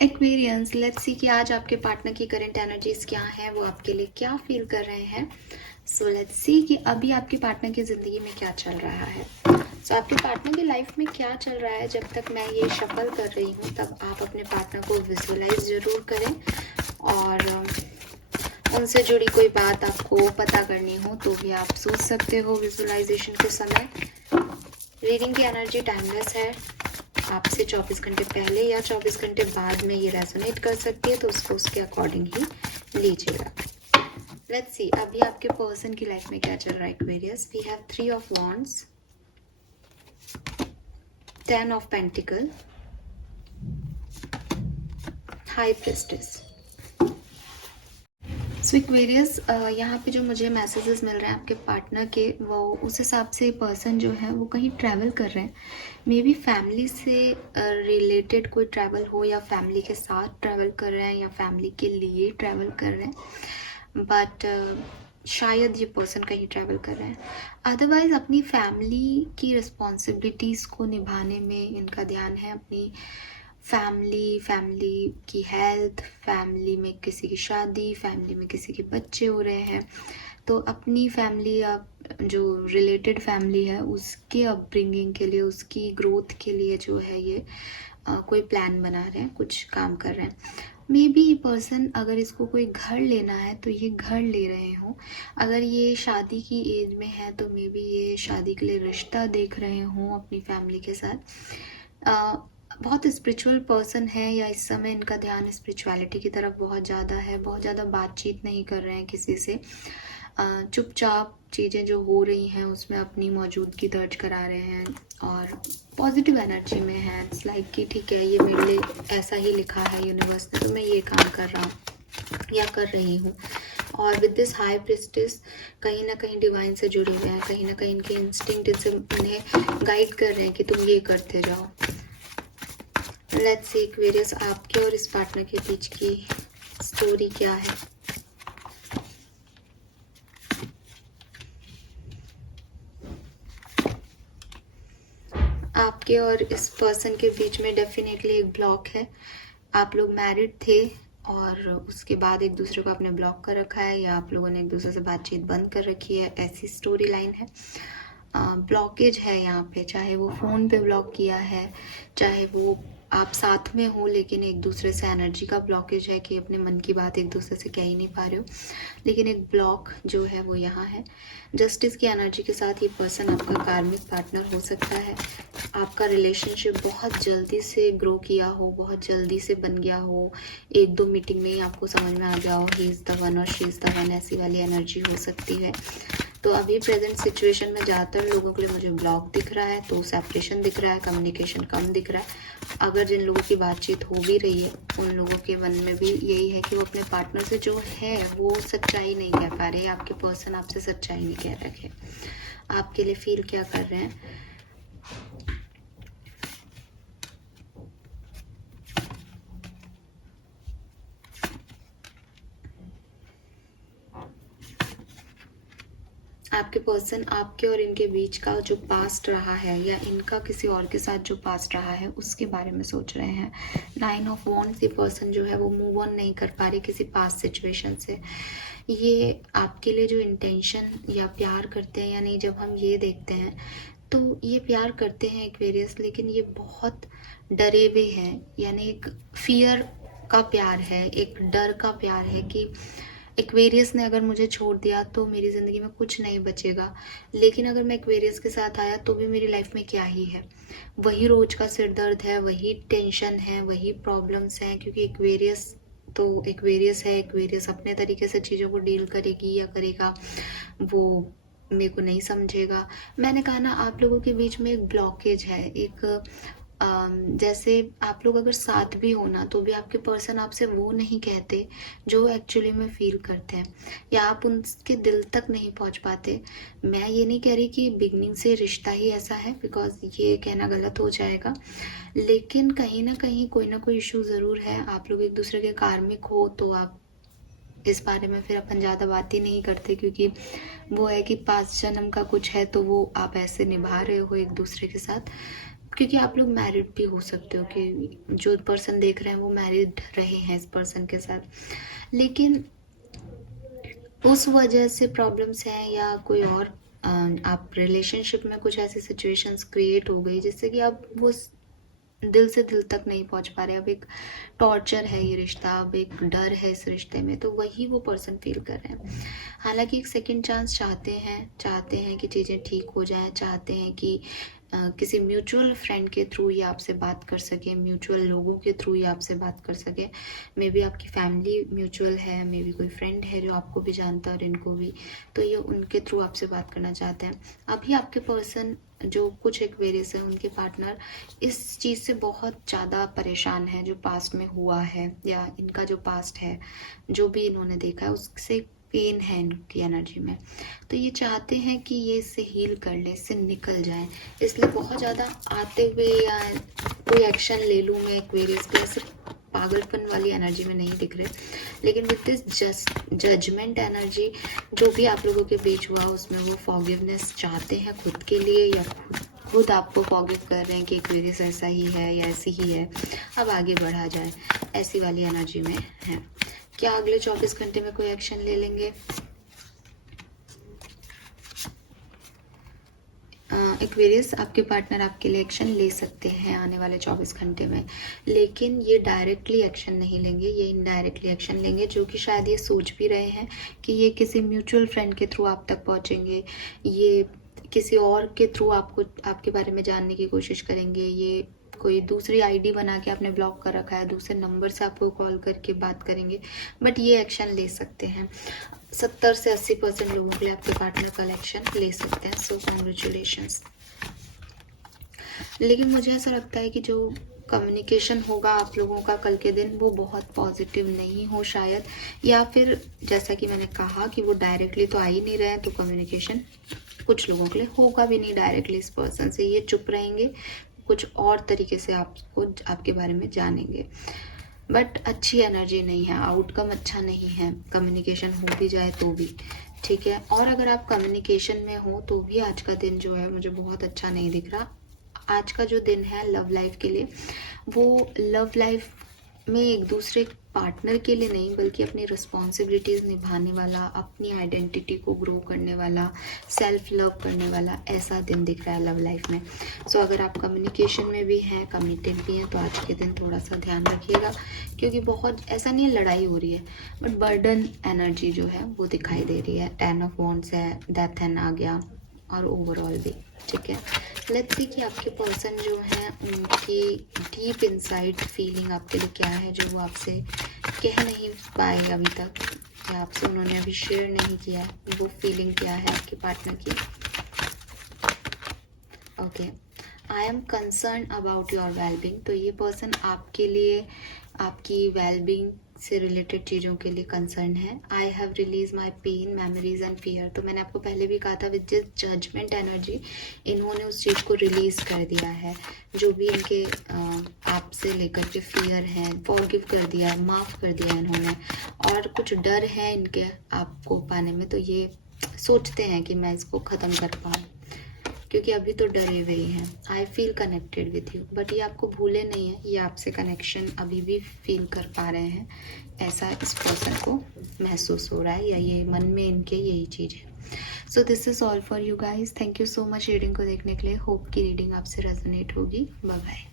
Aquarians, let's see कि आज आपके पार्टनर की करंट एनर्जीज क्या है, वो आपके लिए क्या फील कर रहे हैं। सो लेट्स सी कि अभी आपके पार्टनर की ज़िंदगी में क्या चल रहा है। सो आपके पार्टनर की लाइफ में क्या चल रहा है। जब तक मैं ये शफल कर रही हूँ तब आप अपने पार्टनर को विजुअलाइज ज़रूर करें, और उनसे जुड़ी कोई बात आपको पता करनी हो तो भी आप सोच सकते हो विजुअलाइजेशन के समय। रीडिंग की एनर्जी टाइमलेस है, आपसे 24 घंटे पहले या 24 घंटे बाद में ये रेजोनेट कर सकती है, तो उसको उसके अकॉर्डिंग ही लीजिएगा। लेट्स सी अभी आपके पर्सन की लाइफ में क्या चल रहा है। Aquarius, we have 3 of wands, 10 of pentacle, high priestess. So Aquarius, यहाँ पे जो मुझे मैसेजेस मिल रहे हैं आपके पार्टनर के, वो उस हिसाब से पर्सन जो है वो कहीं ट्रैवल कर रहे हैं। मे बी फैमिली से रिलेटेड कोई ट्रैवल हो, या फैमिली के साथ ट्रैवल कर रहे हैं, या फैमिली के लिए ट्रैवल कर रहे हैं। बट शायद ये पर्सन कहीं ट्रैवल कर रहे हैं। अदरवाइज अपनी फैमिली की रिस्पॉन्सिबिलिटीज़ को निभाने में इनका ध्यान है। अपनी फैमिली की हेल्थ, फैमिली में किसी की शादी, फैमिली में किसी के बच्चे हो रहे हैं, तो अपनी फैमिली या जो रिलेटेड फैमिली है उसके अपब्रिंगिंग के लिए, उसकी ग्रोथ के लिए जो है ये कोई प्लान बना रहे हैं, कुछ काम कर रहे हैं। मे बी ये पर्सन अगर इसको कोई घर लेना है तो ये घर ले रहे हों। अगर ये शादी की एज में है तो मे बी ये शादी के लिए रिश्ता देख रहे हों अपनी फैमिली के साथ। बहुत स्पिरिचुअल पर्सन है, या इस समय इनका ध्यान स्पिरिचुअलिटी की तरफ बहुत ज़्यादा है। बहुत ज़्यादा बातचीत नहीं कर रहे हैं किसी से, चुपचाप चीज़ें जो हो रही हैं उसमें अपनी मौजूदगी दर्ज करा रहे हैं, और पॉजिटिव एनर्जी में है। इट्स लाइक कि ठीक है, ये मेरे लिए ऐसा ही लिखा है यूनिवर्स ने, तो मैं ये काम कर रहा हूँ या कर रही हूँ। और विद दिस हाई प्रिस्टेस कहीं ना कहीं डिवाइन से जुड़े हुए हैं, कहीं ना कहीं इनके इंस्टिंक्ट इनसे उन्हें गाइड कर रहे हैं कि तुम ये करते जाओ। लेट्स सी एक्वेरियस, आपके और इस पार्टनर के बीच की स्टोरी क्या है। आपके और इस पर्सन के बीच में डेफिनेटली एक ब्लॉक है। आप लोग मैरिड थे और उसके बाद एक दूसरे को आपने ब्लॉक कर रखा है, या आप लोगों ने एक दूसरे से बातचीत बंद कर रखी है, ऐसी स्टोरी लाइन है। ब्लॉकेज है यहाँ पे, चाहे वो फ़ोन पे ब्लॉक किया है, चाहे वो आप साथ में हो लेकिन एक दूसरे से एनर्जी का ब्लॉकेज है कि अपने मन की बात एक दूसरे से कह ही नहीं पा रहे हो, लेकिन एक ब्लॉक जो है वो यहाँ है। जस्टिस की एनर्जी के साथ ये पर्सन आपका कार्मिक पार्टनर हो सकता है। आपका रिलेशनशिप बहुत जल्दी से ग्रो किया हो, बहुत जल्दी से बन गया हो, 1-2 मीटिंग में ही आपको समझ में आ गया हो ही इज़ द वन और शी इज़ द वन, ऐसी वाली एनर्जी हो सकती है। तो अभी प्रेजेंट सिचुएशन में ज़्यादातर लोगों के लिए मुझे ब्लॉक दिख रहा है, तो सेपरेशन दिख रहा है, कम्युनिकेशन कम दिख रहा है। अगर जिन लोगों की बातचीत हो भी रही है उन लोगों के मन में भी यही है कि वो अपने पार्टनर से जो है वो सच्चाई नहीं कह पा रहे, आपके पर्सन आपसे सच्चाई नहीं कह रहे। आपके लिए फील क्या कर रहे हैं। आपके पर्सन आपके और इनके बीच का जो पास्ट रहा है, या इनका किसी और के साथ जो पास्ट रहा है उसके बारे में सोच रहे हैं। 9 ऑफ वॉन्ड्स, ये पर्सन जो है वो मूव ऑन नहीं कर पा रहे किसी पास्ट सिचुएशन से। ये आपके लिए जो इंटेंशन या प्यार करते हैं या नहीं, जब हम ये देखते हैं तो ये प्यार करते हैं एक्वेरियस, लेकिन ये बहुत डरे हुए हैं। यानी एक फियर का प्यार है, एक डर का प्यार है कि एक्वेरियस ने अगर मुझे छोड़ दिया तो मेरी ज़िंदगी में कुछ नहीं बचेगा, लेकिन अगर मैं एक्वेरियस के साथ आया तो भी मेरी लाइफ में क्या ही है। वही रोज का सिर दर्द है, वही टेंशन है, वही प्रॉब्लम्स हैं, क्योंकि एक्वेरियस तो एक्वेरियस है। एक्वेरियस अपने तरीके से चीज़ों को डील करेगी या करेगा, वो मेरे को नहीं समझेगा। मैंने कहा ना, आप लोगों के बीच में एक ब्लॉकेज है। एक जैसे आप लोग अगर साथ भी हो ना तो भी आपके पर्सन आपसे वो नहीं कहते जो एक्चुअली में फील करते हैं, या आप उनके दिल तक नहीं पहुंच पाते। मैं ये नहीं कह रही कि बिगनिंग से रिश्ता ही ऐसा है, बिकॉज ये कहना गलत हो जाएगा, लेकिन कहीं ना कोई इशू ज़रूर है। आप लोग एक दूसरे के कार्मिक हो तो आप इस बारे में फिर अपन ज़्यादा बात ही नहीं करते, क्योंकि वो है कि पास्ट जन्म का कुछ है तो वो आप ऐसे निभा रहे हो एक दूसरे के साथ। क्योंकि आप लोग मैरिड भी हो सकते हो, कि जो पर्सन देख रहे हैं वो मैरिड रहे हैं इस पर्सन के साथ, लेकिन उस वजह से प्रॉब्लम्स हैं या कोई और आप रिलेशनशिप में कुछ ऐसी सिचुएशंस क्रिएट हो गई जिससे कि आप वो दिल से दिल तक नहीं पहुंच पा रहे। अब एक टॉर्चर है ये रिश्ता, अब एक डर है इस रिश्ते में, तो वही वो पर्सन फील कर रहे हैं। हालांकि एक सेकंड चांस चाहते हैं कि चीज़ें ठीक हो जाएं, चाहते हैं कि किसी म्यूचुअल फ्रेंड के थ्रू ये आपसे बात कर सके, म्यूचुअल लोगों के थ्रू ये आपसे बात कर सके। मे बी आपकी फैमिली म्यूचुअल है, मे बी कोई फ्रेंड है जो आपको भी जानता है और इनको भी, तो ये उनके थ्रू आपसे बात करना चाहते हैं। अभी आपके पर्सन जो कुछ एक्वेरियस है, उनके पार्टनर इस चीज़ से बहुत ज़्यादा परेशान है जो पास्ट में हुआ है, या इनका जो पास्ट है, जो भी इन्होंने देखा है उससे पेन है इनकी एनर्जी में। तो ये चाहते हैं कि ये इससे हील कर ले, इससे निकल जाए, इसलिए बहुत ज़्यादा आते हुए या कोई एक्शन ले लूँ मैं एक्वेरियस पे, ऐसे पागलपन वाली एनर्जी में नहीं दिख रहे। लेकिन विद दिस जजमेंट एनर्जी जो भी आप लोगों के बीच हुआ उसमें वो फॉरगिवनेस चाहते हैं खुद के लिए, या खुद आपको फॉरगिव कर रहे हैं कि एक्वेरियस ऐसा ही है या ऐसी ही है, अब आगे बढ़ा जाए, ऐसी वाली एनर्जी में है। क्या अगले 24 घंटे में कोई एक्शन ले लेंगे? एक्वेरियस, आपके पार्टनर आपके लिए एक्शन ले सकते हैं आने वाले 24 घंटे में, लेकिन ये डायरेक्टली एक्शन नहीं लेंगे, ये इनडायरेक्टली एक्शन लेंगे, जो कि शायद ये सोच भी रहे हैं कि ये किसी म्यूचुअल फ्रेंड के थ्रू आप तक पहुंचेंगे, ये किसी और के थ्रू आपको आपके बारे में जानने की कोशिश करेंगे, ये कोई दूसरी आईडी बना के आपने ब्लॉक कर रखा है, दूसरे नंबर से आपको कॉल करके बात करेंगे, बट ये एक्शन ले सकते हैं। 70 से 80% लोगों के लिए आपके पार्टनर कल एक्शन ले सकते हैं, सो कॉन्ग्रेचुलेशंस। लेकिन मुझे ऐसा लगता है कि जो कम्युनिकेशन होगा आप लोगों का कल के दिन वो बहुत पॉजिटिव नहीं हो शायद, या फिर जैसा कि मैंने कहा कि वो डायरेक्टली तो आ ही नहीं रहे हैं, तो कम्युनिकेशन कुछ लोगों के लिए होगा भी नहीं डायरेक्टली इस पर्सन से, ये चुप रहेंगे, कुछ और तरीके से आपको आपके बारे में जानेंगे, बट अच्छी एनर्जी नहीं है, आउटकम अच्छा नहीं है, कम्युनिकेशन हो भी जाए तो भी ठीक है। और अगर आप कम्युनिकेशन में हो तो भी आज का दिन जो है मुझे बहुत अच्छा नहीं दिख रहा। आज का जो दिन है लव लाइफ के लिए, वो लव लाइफ में एक दूसरे पार्टनर के लिए नहीं बल्कि अपनी रिस्पॉन्सिबिलिटीज़ निभाने वाला, अपनी आइडेंटिटी को ग्रो करने वाला, सेल्फ लव करने वाला ऐसा दिन दिख रहा है लव लाइफ में। सो अगर आप कम्युनिकेशन में भी हैं, कमिटेड भी हैं, तो आज के दिन थोड़ा सा ध्यान रखिएगा, क्योंकि बहुत ऐसा नहीं है लड़ाई हो रही है, बट बर्डन एनर्जी जो है वो दिखाई दे रही है। 10 ऑफ वॉन्ड्स है, डेथ एंड आ गया, और ओवरऑल भी ठीक है। लेट्स सी कि आपके पर्सन जो है उनकी डीप इनसाइड फीलिंग आपके लिए क्या है, जो वो आपसे कह नहीं पाए अभी तक, या आपसे उन्होंने अभी शेयर नहीं किया, वो फीलिंग क्या है आपके पार्टनर की। Okay, I am concern about your wellbeing, तो ये पर्सन आपके लिए आपकी वेलबींग से रिलेटेड चीज़ों के लिए कंसर्न है। I have release my pain, memories and fear, तो मैंने आपको पहले भी कहा था विद दिस जजमेंट एनर्जी इन्होंने उस चीज़ को रिलीज़ कर दिया है, जो भी इनके आपसे लेकर के फियर है फॉरगिव कर दिया है, माफ़ कर दिया है इन्होंने, और कुछ डर है इनके आपको पाने में, तो ये सोचते हैं कि मैं इसको ख़त्म कर पाऊँ, क्योंकि अभी तो डरे हुए ही हैं। I feel connected with you, but ये आपको भूले नहीं है, ये आपसे कनेक्शन अभी भी फील कर पा रहे हैं, ऐसा इस पर्सन को महसूस हो रहा है, या ये मन में इनके यही चीज़ है। So this is all for you guys, thank you so much reading को देखने के लिए। होप की रीडिंग आपसे रेजोनेट होगी। Bye bye.